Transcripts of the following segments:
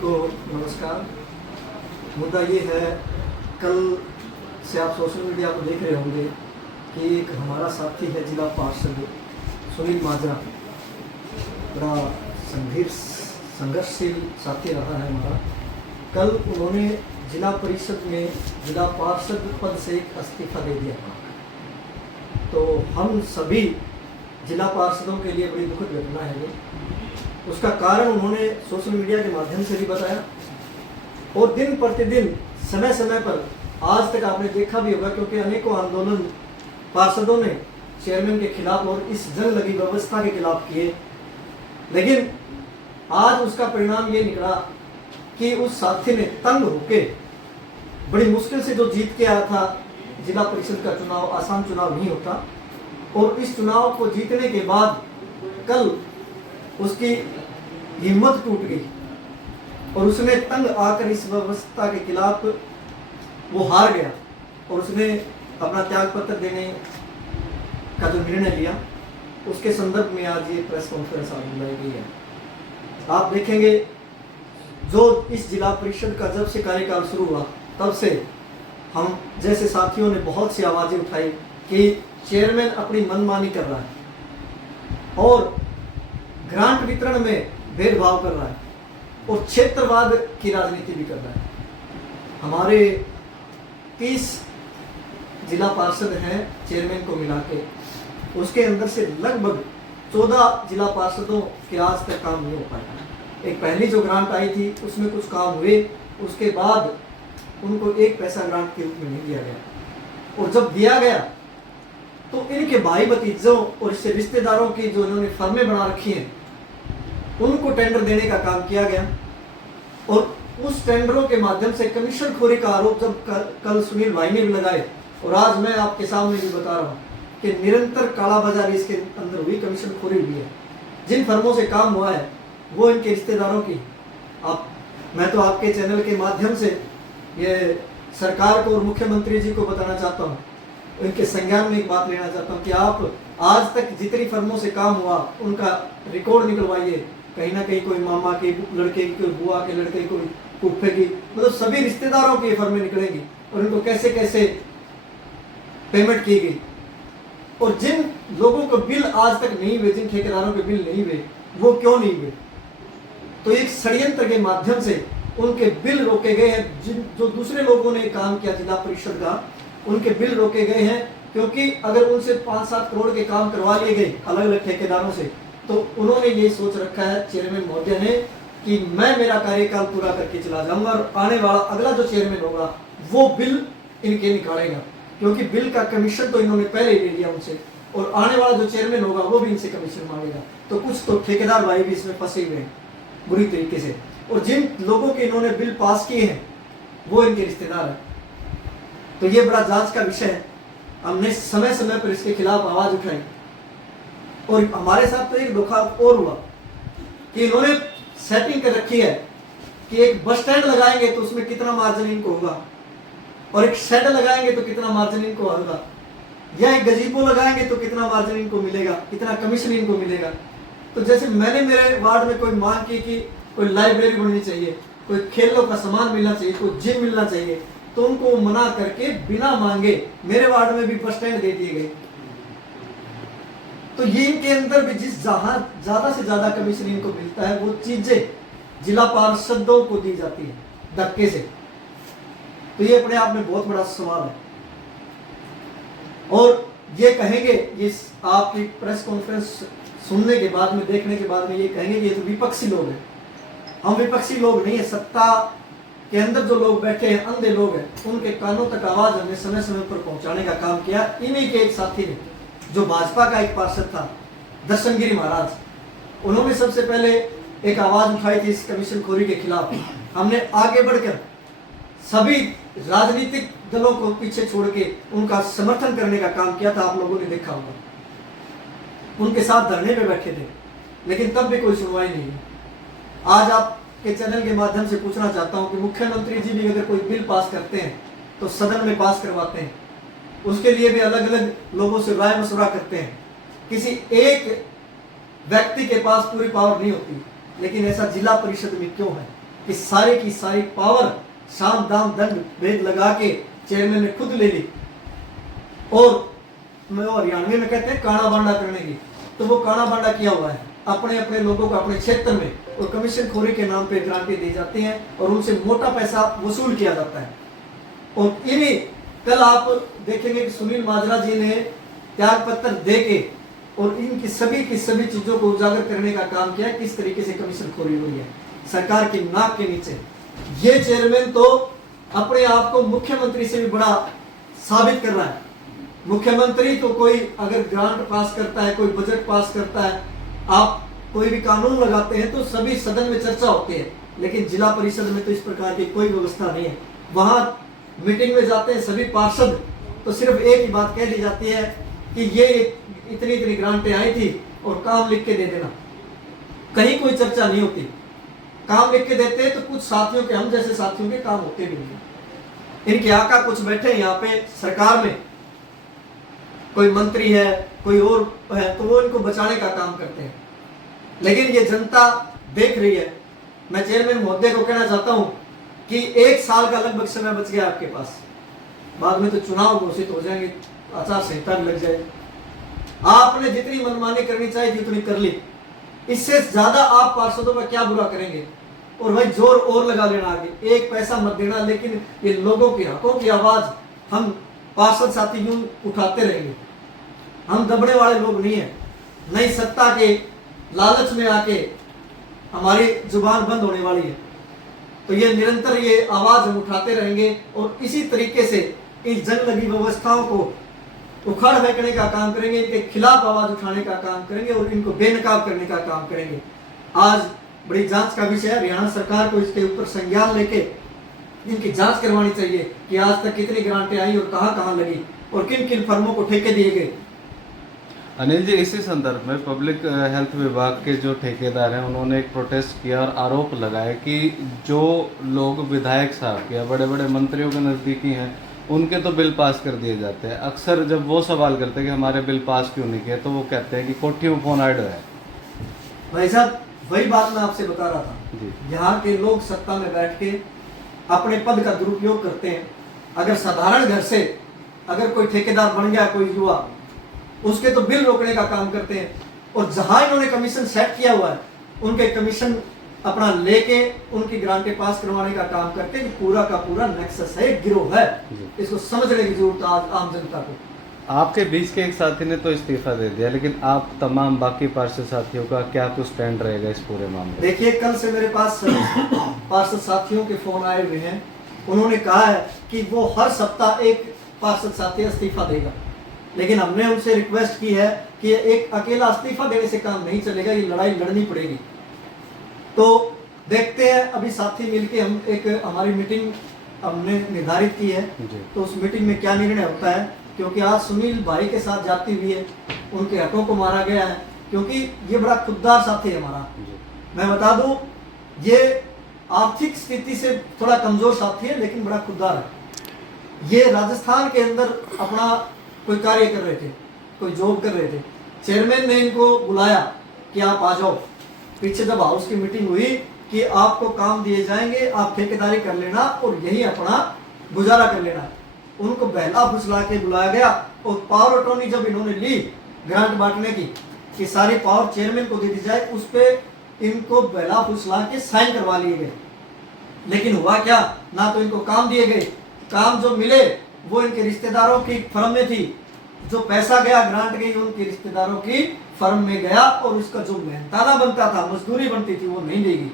को नमस्कार। मुद्दा ये है, कल से आप सोशल मीडिया को देख रहे होंगे कि एक हमारा साथी है जिला पार्षद सुनील माजरा, बड़ा संघर्षशील साथी रहा है हमारा। कल उन्होंने जिला परिषद में जिला पार्षद पद से एक इस्तीफा दे दिया। तो हम सभी जिला पार्षदों के लिए बड़ी दुखद घटना है ये। उसका कारण उन्होंने सोशल मीडिया के माध्यम से भी बताया और दिन प्रतिदिन समय समय पर आज तक आपने देखा भी होगा, क्योंकि अनेकों आंदोलन पार्षदों ने चेयरमैन के खिलाफ और इस जंग लगी व्यवस्था के खिलाफ किए, लेकिन आज उसका परिणाम ये निकला कि उस साथी ने तंग होके बड़ी मुश्किल से जो जीत के आया था। जिला परिषद का चुनाव आसान चुनाव नहीं होता और इस चुनाव को जीतने के बाद कल उसकी हिम्मत टूट गई और उसने तंग आकर इस व्यवस्था के खिलाफ वो हार गया और उसने अपना त्याग पत्र देने का जो निर्णय लिया, उसके संदर्भ में आज ये प्रेस कॉन्फ्रेंस बुलाई गई है। आप देखेंगे, जो इस जिला परिषद का जब से कार्यकाल शुरू हुआ तब से हम जैसे साथियों ने बहुत सी आवाजें उठाई कि चेयरमैन अपनी मनमानी कर रहा है और ग्रांट वितरण में भेदभाव कर रहा है और क्षेत्रवाद की राजनीति भी कर रहा है। हमारे 30 जिला पार्षद हैं चेयरमैन को मिला के, उसके अंदर से लगभग 14 जिला पार्षदों के आज तक काम नहीं हो पाया। एक पहली जो ग्रांट आई थी उसमें कुछ काम हुए, उसके बाद उनको एक पैसा ग्रांट के रूप में नहीं दिया गया और जब दिया गया तो इनके भाई भतीजों और इससे रिश्तेदारों की जो इन्होंने फर्में बना रखी हैं उनको टेंडर देने का काम किया गया और उस टेंडरों के माध्यम से कमीशन खोरी का आरोप जब कल सुनील भाई ने भी लगाए और आज मैं आपके सामने भी बता रहा हूँ कि निरंतर कालाबाजारी इसके अंदर हुई, कमीशन खोरी हुई है। जिन फर्मों से काम हुआ है वो इनके रिश्तेदारों की। मैं तो आपके चैनल के माध्यम से ये सरकार को और मुख्यमंत्री जी को बताना चाहता हूँ, इनके संज्ञान में एक बात लेना चाहता हूँ कि आप आज तक जितनी फर्मों से काम हुआ उनका रिकॉर्ड निकलवाइए। कहीं ना कहीं कोई मामा के लड़के की, कोई बुआ के लड़के की, कोई फूफे की, मतलब सभी रिश्तेदारों की फर्में निकलेंगी और इनको कैसे कैसे पेमेंट की गई और जिन लोगों को बिल आज तक नहीं हुए, जिन ठेकेदारों के बिल नहीं हुए, वो क्यों नहीं हुए। तो एक षड्यंत्र के माध्यम से उनके बिल रोके गए हैं। जो दूसरे लोगों ने काम किया जिला परिषद का, उनके बिल रोके गए हैं, क्योंकि अगर उनसे 5-7 करोड़ के काम करवा लिए गए अलग अलग ठेकेदारों से, तो उन्होंने ये सोच रखा है चेयरमैन महोदय ने कि मैं मेरा कार्यकाल पूरा करके चला जाऊंगा और आने वाला अगला जो चेयरमैन होगा वो बिल इनके निकालेगा, क्योंकि बिल का कमीशन तो इन्होंने पहले ही ले लिया उनसे और आने वाला जो चेयरमैन होगा वो भी इनसे कमीशन मांगेगा। तो कुछ तो ठेकेदार भाई भी इसमें फंसे हुए हैं बुरी तरीके से और जिन लोगों के इन्होंने बिल पास किए हैं वो इनके रिश्तेदार हैं। तो ये बड़ा जांच का विषय है। हमने समय समय पर इसके खिलाफ आवाज उठाई और हमारे साथ तो एक धोखा और हुआ कि इन्होंने सेटिंग कर रखी है कि एक बस स्टैंड लगाएंगे तो उसमें कितना मार्जिन इनको होगा और एक शेड लगाएंगे तो कितना मार्जिन इनको होगा, या एक गजीबो लगाएंगे तो कितना मार्जिन इनको मिलेगा, कितना कमीशन इनको मिलेगा। तो जैसे मैंने मेरे वार्ड में कोई मांग की कि कोई लाइब्रेरी बननी चाहिए, कोई खेलों का सामान मिलना चाहिए, कोई जिम मिलना चाहिए, तो उनको मना करके बिना मांगे मेरे वार्ड में भी बस स्टैंड दे दिए गए। तो ये इनके अंदर भी जिस जहां ज्यादा से ज्यादा कमीशन इनको मिलता है वो चीजें जिला पार्षदों को दी जाती है धक्के से। तो ये अपने आप में बहुत बड़ा सवाल है और ये कहेंगे, ये आपकी प्रेस कॉन्फ्रेंस सुनने के बाद में, देखने के बाद में ये कहेंगे कि ये तो विपक्षी लोग हैं। हम विपक्षी लोग नहीं है, सत्ता के अंदर जो लोग बैठे हैं, अंधे लोग हैं, उनके कानों तक आवाज हमने समय समय पर पहुंचाने का काम किया। इन्हीं के एक साथी ने, जो भाजपा का एक पार्षद था दर्शनगिरी महाराज, उन्होंने सबसे पहले एक आवाज उठाई थी इस कमीशन खोरी के खिलाफ। हमने आगे बढ़कर सभी राजनीतिक दलों को पीछे छोड़ के उनका समर्थन करने का काम किया था। आप लोगों ने देखा होगा, उनके साथ धरने पे बैठे थे, लेकिन तब भी कोई सुनवाई नहीं है। आज आपके चैनल के माध्यम से पूछना चाहता हूं कि मुख्यमंत्री जी भी अगर कोई बिल पास करते हैं तो सदन में पास करवाते हैं, उसके लिए भी अलग अलग लोगों से राय मशवरा करते हैं। किसी एक व्यक्ति के पास पूरी पावर नहीं होती, लेकिन ऐसा जिला परिषद में क्यों है? कि सारी की सारी पावर साम दाम दंड भेद लगा के चेयरमैन ने खुद ले ली और हरियाणवी में कहते हैं काना बांडा करने की। तो वो काना बांडा किया हुआ है अपने अपने लोगों को अपने क्षेत्र में, और कमीशन खोरी के नाम पे ग्रांटें दी जाती हैं और उनसे मोटा पैसा वसूल किया जाता है। और इन्हीं कल आप देखेंगे कि सुनील माजरा जी ने त्याग पत्र दे के और इनकी सभी की सभी चीजों को उजागर करने का काम किया, किस तरीके से कमीशन खोरी हुई है सरकार की नाक के नीचे। ये चेयरमैन तो अपने आप को मुख्यमंत्री से भी बड़ा साबित कर रहा है। मुख्यमंत्री तो कोई अगर ग्रांट पास करता है, कोई बजट पास करता है, आप कोई भी कानून लगाते हैं तो सभी सदन में चर्चा होती है, लेकिन जिला परिषद में तो इस प्रकार की कोई व्यवस्था नहीं है। वहां मीटिंग में जाते हैं सभी पार्षद तो सिर्फ एक ही बात कह दी जाती है कि ये इतनी इतनी ग्रांटें आई थी और काम लिख के दे देना। कहीं कोई चर्चा नहीं होती। काम लिख के देते हैं तो कुछ साथियों के, हम जैसे साथियों के काम होते भी नहीं। इनके आका कुछ बैठे यहाँ पे सरकार में, कोई मंत्री है, कोई और है, तो वो इनको बचाने का काम करते हैं। लेकिन ये जनता देख रही है। मैं चेयरमैन महोदय को कहना चाहता हूं कि 1 साल का लगभग समय बच गया आपके पास, बाद में तो चुनाव घोषित हो जाएंगे, आचार संहिता भी लग जाएगी। आपने जितनी मनमानी करनी चाहिए थी उतनी कर ली। इससे ज्यादा आप पार्षदों पर क्या बुरा करेंगे? और भाई जोर और लगा लेना आगे, 1 पैसा मत देना, लेकिन ये लोगों के हकों की आवाज हम पार्षद साथी यूं उठाते रहेंगे। हम दबने वाले लोग नहीं है। नई सत्ता के लालच में आके हमारी जुबान बंद होने वाली है, तो ये निरंतर ये आवाज हम उठाते रहेंगे और इसी तरीके से इस जंग लगी व्यवस्थाओं को उखाड़ फेंकने का काम करेंगे, इनके खिलाफ आवाज उठाने का काम करेंगे और इनको बेनकाब करने का काम करेंगे। आज बड़ी जांच का विषय है, हरियाणा सरकार को इसके ऊपर संज्ञान लेके इनकी जांच करवानी चाहिए कि आज तक कितनी ग्रांटें आई और कहां कहां लगी और किन किन फर्मों को ठेके दिए गए। अनिल जी, इसी संदर्भ में पब्लिक हेल्थ विभाग के जो ठेकेदार हैं उन्होंने एक प्रोटेस्ट किया और आरोप लगाया कि जो लोग विधायक साहब या बड़े बड़े मंत्रियों के नज़दीकी हैं उनके तो बिल पास कर दिए जाते हैं। अक्सर जब वो सवाल करते हैं कि हमारे बिल पास क्यों नहीं किए, तो वो कहते हैं कि कोठियों में फोन आइड है। भाई साहब, वही बात मैं आपसे बता रहा था। यहाँ के लोग सत्ता में बैठ के अपने पद का दुरुपयोग करते हैं। अगर साधारण घर से अगर कोई ठेकेदार बन गया, कोई युवा, उसके तो बिल रोकने का काम करते हैं। और जहां इन्होंने कमीशन सेट किया हुआ है उनके कमीशन अपना लेके उनकी ग्रांटें पास करवाने का काम करते हैं। पूरा का पूरा नेक्सस है, गिरोह है। इसको समझने की जरूरत है आज आम जनता को। आपके बीच के एक साथी ने तो इस्तीफा दे दिया, लेकिन आप तमाम बाकी पार्षद साथियों का क्या कुछ स्टैंड रहेगा इस पूरे मामले? देखिए, कल से मेरे पास पार्षद साथियों के फोन आए हुए हैं। उन्होंने कहा है कि वो हर सप्ताह एक पार्षद साथी इस्तीफा देगा, लेकिन हमने उनसे रिक्वेस्ट की है कि एक अकेला इस्तीफा देने से काम नहीं चलेगा, ये लड़ाई लड़नी पड़ेगी। तो देखते हैं, अभी साथी मिलके हम एक हमारी मीटिंग हमने निर्धारित की है, तो उस मीटिंग में क्या निर्णय होता है। क्योंकि आज सुनील भाई के साथ जाती हुई है, उनके हकों को मारा गया है, क्योंकि ये बड़ा खुददार साथी है हमारा। मैं बता दूं, ये आर्थिक स्थिति से थोड़ा कमजोर साथी है, लेकिन बड़ा खुददार है। ये राजस्थान के अंदर अपना कोई कार्य कर रहे थे, कोई जॉब कर रहे थे। चेयरमैन ने इनको बुलाया कि आप आ जाओ। पीछे जब हाउस की मीटिंग हुई कि आपको काम दिए जाएंगे, आप ठेकेदारी कर लेना और यही अपना गुजारा कर लेना, उनको बहला फुसला के बुलाया गया। और पावर अटॉर्नी जब इन्होंने ली ग्रांट बांटने की कि सारी पावर चेयरमैन को दे दी जाए, उस पर इनको बहला फुसला के साइन करवा लिए गए। लेकिन हुआ क्या, ना तो इनको काम दिए गए, काम जो मिले वो इनके रिश्तेदारों की फर्म में थी। जो पैसा गया, ग्रांट गई, उनके रिश्तेदारों की फर्म में गया और उसका जो मेहनताना बनता था, मजदूरी बनती थी, वो नहीं देगी।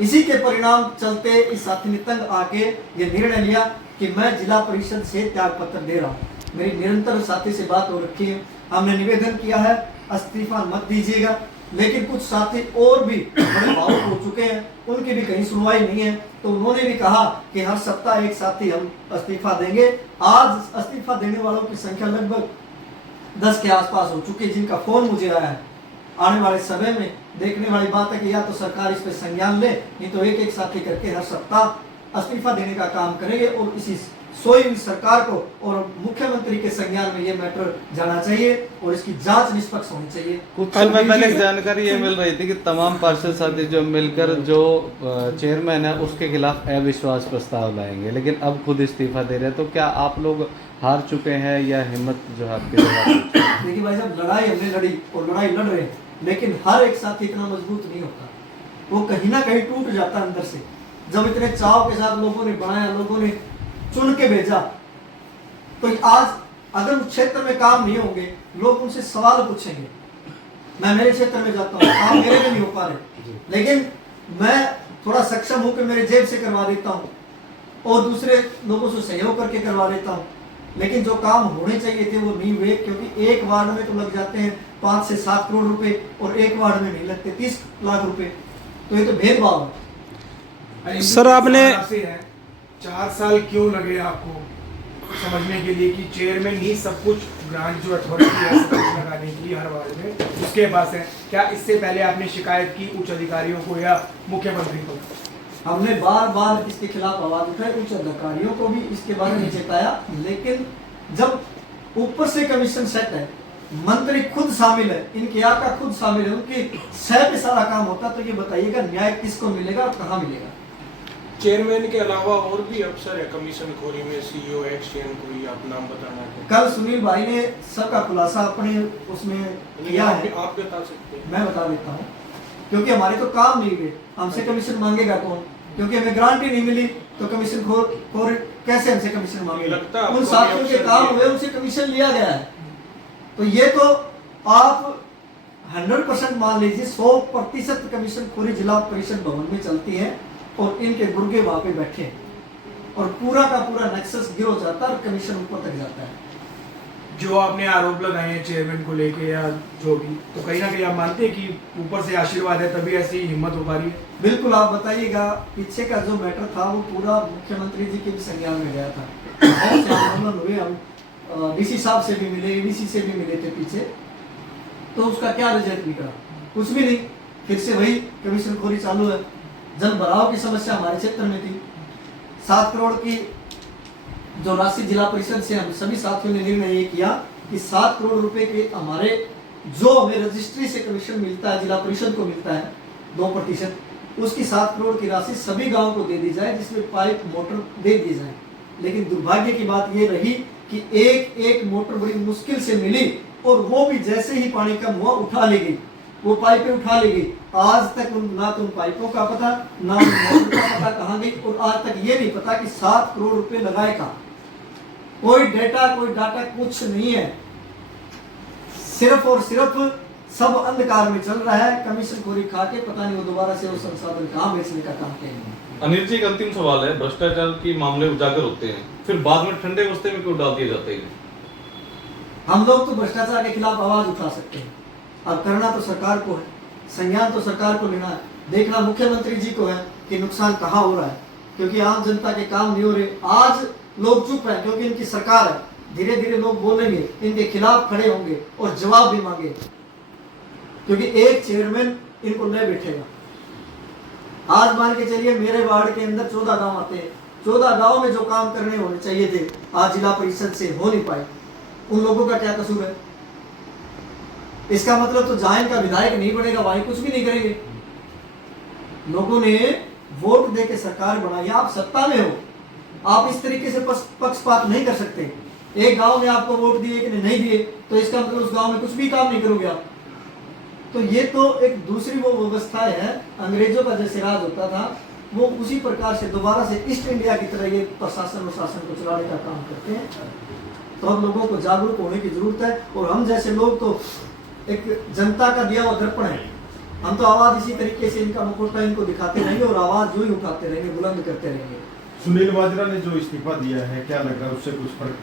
इसी के परिणाम चलते इस साथी ने तंग आके ये निर्णय लिया कि मैं जिला परिषद से त्याग पत्र दे रहा हूँ। मेरी निरंतर साथी से बात हो रखी है, हमने निवेदन किया है इस्तीफा मत दीजिएगा। लेकिन कुछ साथी और भी बड़े भावुक हो चुके हैं, उनकी भी कहीं सुनवाई नहीं है। तो उन्होंने भी कहा कि हर सप्ताह एक साथी हम इस्तीफा देंगे। आज इस्तीफा देने वालों की संख्या लगभग 10 के आसपास हो चुकी है, जिनका फोन मुझे आया है। आने वाले समय में देखने वाली बात है कि या तो सरकार इस पर संज्ञान ले, नहीं तो एक एक साथी करके हर सप्ताह इस्तीफा देने का काम करेंगे और इसी स्वयं सरकार को और मुख्यमंत्री के संज्ञान में ये मैटर जाना चाहिए और इसकी जांच निष्पक्ष होनी चाहिए। कुछ समय पहले एक जानकारी ये मिल रही थी कि तमाम पार्षद साथी जो मिलकर जो चेयरमैन है उसके खिलाफ अविश्वास प्रस्ताव लाएंगे, लेकिन अब खुद इस्तीफा दे रहे हैं। तो क्या आप लोग हार चुके हैं या हिम्मत जो है आपकी? देखिए भाई साहब, लड़ाई हमने लड़ी और लड़ाई लड़ रहे हैं, लेकिन हर एक साथी इतना मजबूत नहीं होता, वो कहीं ना कहीं टूट जाता अंदर से। जब इतने चाव के साथ लोगों ने बनाया, लोगों ने चुन के भेजा, तो आज अगर उस क्षेत्र में काम नहीं होंगे, लोग उनसे सवाल पूछेंगे। मैं मेरे क्षेत्र में जाता हूँ, काम मेरे में नहीं हो पा रहे, लेकिन मैं थोड़ा सक्षम हूँ कि मेरे जेब से करवा देता हूँ और दूसरे लोगों से सहयोग करके करवा देता हूँ, लेकिन जो काम होने चाहिए थे वो नहीं हुए, क्योंकि एक वार्ड में तो लग जाते हैं 5 से 7 करोड़ रुपए और एक वार्ड में नहीं लगते 30 लाख रुपए। तो ये तो भेदभाव है। सर, आपने 4 साल क्यों लगे आपको समझने के लिए कि चेयरमैन ही सब कुछ ब्रांच जो अथॉरिटी है लगाने के लिए हर वार्ड में उसके पास है? क्या इससे पहले आपने शिकायत की उच्च अधिकारियों को या मुख्यमंत्री को? हमने बार बार इसके खिलाफ आवाज उठाई, उच्च अधिकारियों को भी इसके बारे में चेताया, लेकिन जब ऊपर से कमीशन सेट है, मंत्री खुद शामिल है, इनके आका खुद शामिल है, उनके सह पे सारा काम होता, तो ये बताइएगा न्याय किसको मिलेगा और कहाँ मिलेगा? चेयरमैन के अलावा और भी अफसर है कमीशन खोरी में, सीईओ एक्सचेंज, कोई आप नाम बताना है? कल सुनील भाई ने सबका खुलासा अपने उसमें किया है। आप बता सकते हैं? मैं बता देता हूँ, क्योंकि हमारे तो काम नहीं हुए, हमसे कमीशन मांगेगा कौन? क्योंकि हमें ग्रांट ही नहीं मिली तो कमीशन खोर कैसे हमसे कमीशन मांगेगा? उन साथियों के काम हुए, उनसे कमीशन लिया गया है। तो ये तो आप 100% मान लीजिए, 100% कमीशन खोरी जिला परिषद भवन में चलती है और इनके गुर्गे वहां पे बैठे हैं और पूरा का पूरा नेक्सस गिर हो जाता है और कमीशन ऊपर तक जाता है। जो आपने आरोप लगाए हैं चेयरमैन को लेके या जो भी, तो कहीं ना कहीं आप मानते हैं कि ऊपर से आशीर्वाद है तभी ऐसी हिम्मत हो पा रही है? बिल्कुल। आप बताइएगा, पीछे का जो मैटर था वो पूरा मुख्यमंत्री जी के भी संज्ञान में गया था। बहुत से आंदोलन हुए, हम डीसी साहब से भी मिले, एडीसी से भी मिले थे पीछे, तो उसका क्या रिजल्ट निकला? कुछ भी नहीं। फिर से वही कमीशन खोरी चालू है। जल भराव की समस्या हमारे क्षेत्र में थी। 7 करोड़ की जो राशि जिला परिषद से हम सभी साथियों ने निर्णय ये किया कि 7 करोड़ रुपए के हमारे जो हमें रजिस्ट्री से कमीशन मिलता है, जिला परिषद को मिलता है 2%, उसकी 7 करोड़ की राशि सभी गांवों को दे दी जाए, जिसमें पाइप मोटर दे दी जाए। लेकिन दुर्भाग्य की बात ये रही कि एक मोटर बड़ी मुश्किल से मिली और वो भी जैसे ही पानी कम हुआ उठा ली गई, वो पाइपें उठा ली गई। आज तक ना तो उन पाइपों का पता, ना उन मोटर का पता कहाँ गई, और आज तक ये नहीं पता कि 7 करोड़ रुपए लगाए कहाँ। कोई डेटा, कोई डाटा कुछ नहीं है। सिर्फ और सिर्फ सब अंधकार में चल रहा है। कमीशन खोरी खा के पता नहीं वो दोबारा से वो संसाधन कहाँ बेचने का काम करेंगे। अनिल जी, एक अंतिम सवाल है। भ्रष्टाचार की मामले उजागर होते हैं, फिर बाद में ठंडे बस्ते में क्यों डाल दिए जाते हैं? हम लोग तो भ्रष्टाचार के खिलाफ आवाज उठा सकते हैं, अब करना तो सरकार को है, संज्ञान तो सरकार को लेना है, देखना मुख्यमंत्री जी को है कि नुकसान कहाँ हो रहा है, क्योंकि आम जनता के काम नहीं हो रहे। आज लोग चुप है क्योंकि इनकी सरकार है, धीरे धीरे लोग बोलेंगे, इनके खिलाफ खड़े होंगे और जवाब भी मांगे, क्योंकि एक चेयरमैन इनको नहीं बैठेगा। आज मान के चलिए मेरे वार्ड के अंदर 14 गांव आते हैं, 14 गांव में जो काम करने होने चाहिए थे आज जिला परिषद से हो नहीं पाए। उन लोगों का क्या कसूर है? इसका मतलब तो जहां इनका विधायक नहीं बनेगा वहीं कुछ भी नहीं करेंगे। लोगों ने वोट दे के सरकार बनाई, आप सत्ता में हो, आप इस तरीके से पक्षपात नहीं कर सकते। एक गांव ने आपको वोट दिए कि नहीं दिए तो इसका मतलब उस गांव में कुछ भी काम नहीं करोगे आप। तो ये तो एक दूसरी वो व्यवस्था है, अंग्रेजों का जैसे राज होता था वो उसी प्रकार से दोबारा से ईस्ट इंडिया की तरह ये प्रशासन और शासन को चलाने का काम करते हैं। तो हम लोगों को जागरूक होने की जरूरत है, और हम जैसे लोग तो एक जनता का दिया हुआ दर्पण है। हम तो आवाज इसी तरीके से इनका मुखौटा इनको दिखाते रहेंगे और आवाज जो ही उठाते रहेंगे, बुलंद करते रहेंगे। सुनील माजरा ने जो इस्तीफा दिया है, क्या लग रहा है उससे कुछ फर्क